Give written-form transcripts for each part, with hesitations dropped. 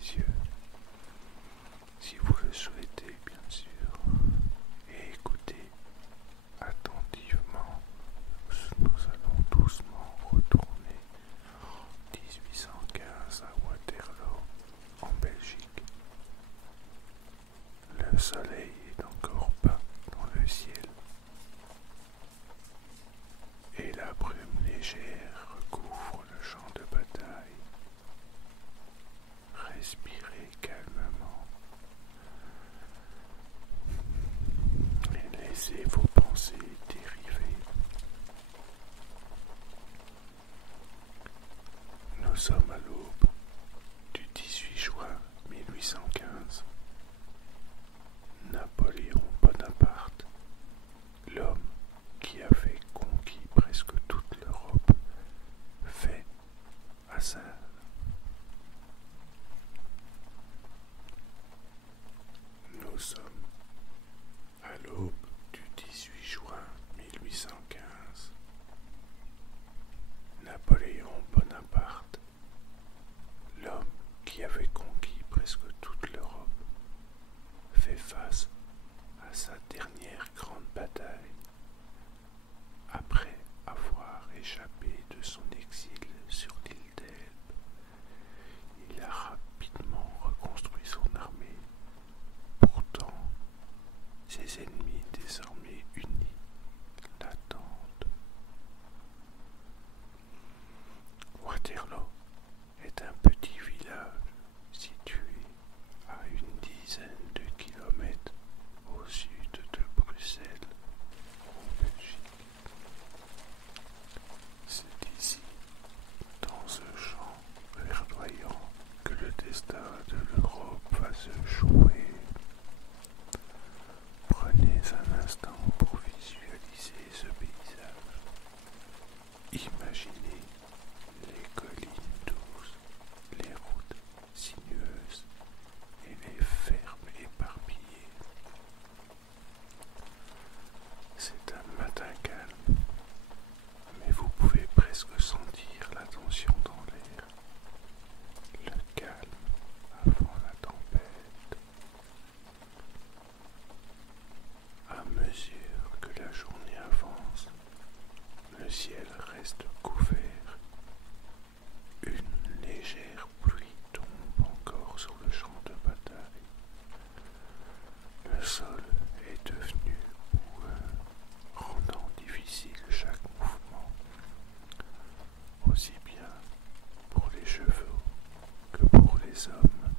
les yeux, si vous le souhaitez bien sûr, et écoutez attentivement. Nous allons doucement retourner en 1815 à Waterloo, en Belgique. Le soleil est encore peint dans le ciel et la brume légère recouvre le champ de bataille. Respirez calmement et laissez vos pensées dériver. Nous sommes à l'aube du 18 juin 1815. Napoléon Bonaparte, l'homme qui avait conquis presque toute l'Europe, fait à sa Nous sommes à l'aube du 18 juin 1815. Napoléon Bonaparte, l'homme qui avait conquis presque toute l'Europe, fait face à sa dernière grande bataille. Après avoir échappé de son exil sur l'île d'Elbe, il a rapidement reconstruit son armée. Pourtant, ses ennemis désormais unis l'attendent. Waterloo est un petit village situé à une dizaine de kilomètres au sud de Bruxelles, en Belgique. C'est ici, dans ce champ verdoyant, que le destin de l'Europe va se jouer. Prenez un instant pour visualiser ce paysage. Imaginez les collines douces, les routes sinueuses et les fermes éparpillées. C'est un matin calme, mais vous pouvez presque sentir la tension dans l'air, le calme avant la tempête. À mesure que la journée avance, le ciel reste couvert. Une légère pluie tombe encore sur le champ de bataille. Le sol est devenu boueux, rendant difficile chaque mouvement, aussi bien pour les chevaux que pour les hommes.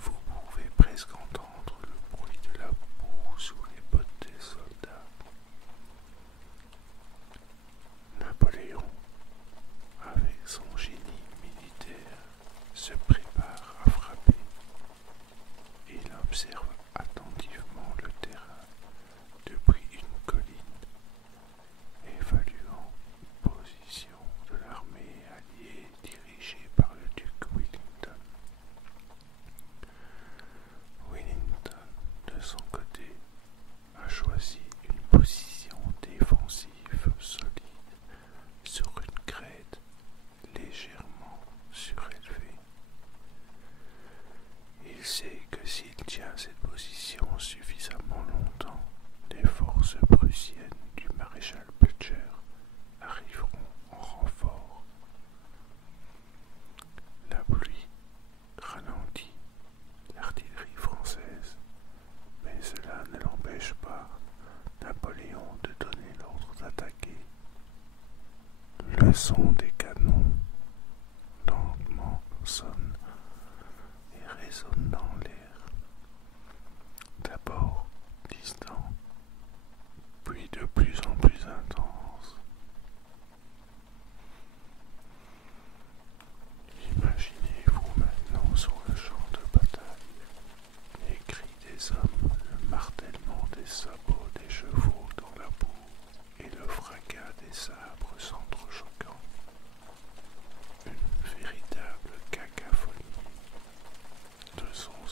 Vous pouvez presque entendre le bruit de la boue sous les bottes des soldats. Napoléon, avec son génie militaire, se prépare à frapper. Il observe attentivement le terrain depuis une colline, évaluant la position de l'armée alliée dirigée par le duc Wellington. Wellington, de son côté, a choisi une position défensive solide sur une crête légèrement surélevée. Il sait que s'il tient cette position suffisamment longtemps, les forces prussiennes du maréchal Blücher arriveront en renfort. La pluie ralentit l'artillerie française, mais cela ne l'empêche pas, Napoléon, de donner l'ordre d'attaquer. Le son des canons lentement sonne et résonne dans l'air. D'abord distant, puis de plus en plus intense. Imaginez-vous maintenant sur le champ de bataille les cris des hommes, le martèlement des sabots des chevaux dans la boue et le fracas des sabres s'entrechoquant. Une véritable cacophonie de sons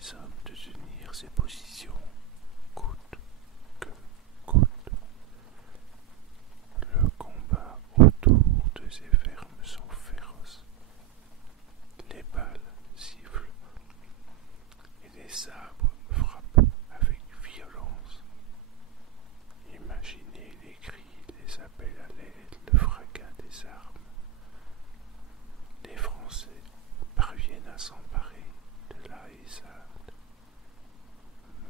ces hommes de tenir ces positions coûte que coûte. Le combat autour de ces fermes sont féroces. Les balles sifflent et les sabres frappent avec violence. Imaginez les cris, les appels à l'aide, le fracas des armes. Les Français parviennent à s'emparer de la Hésade,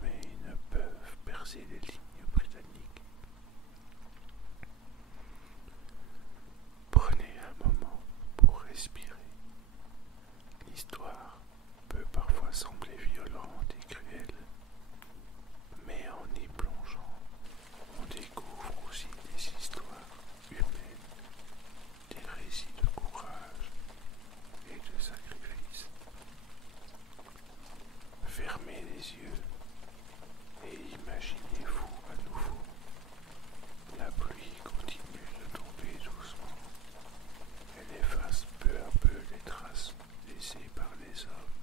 mais ils ne peuvent percer les lignes britanniques. Prenez un moment pour respirer. L'histoire peut parfois sembler violente et cruelle, mais en y plongeant, on découvre aussi des histoires humaines, des récits de courage et de sacrifice. Fermez les yeux et imaginez-vous à nouveau. La pluie continue de tomber doucement. Elle efface peu à peu les traces laissées par les hommes.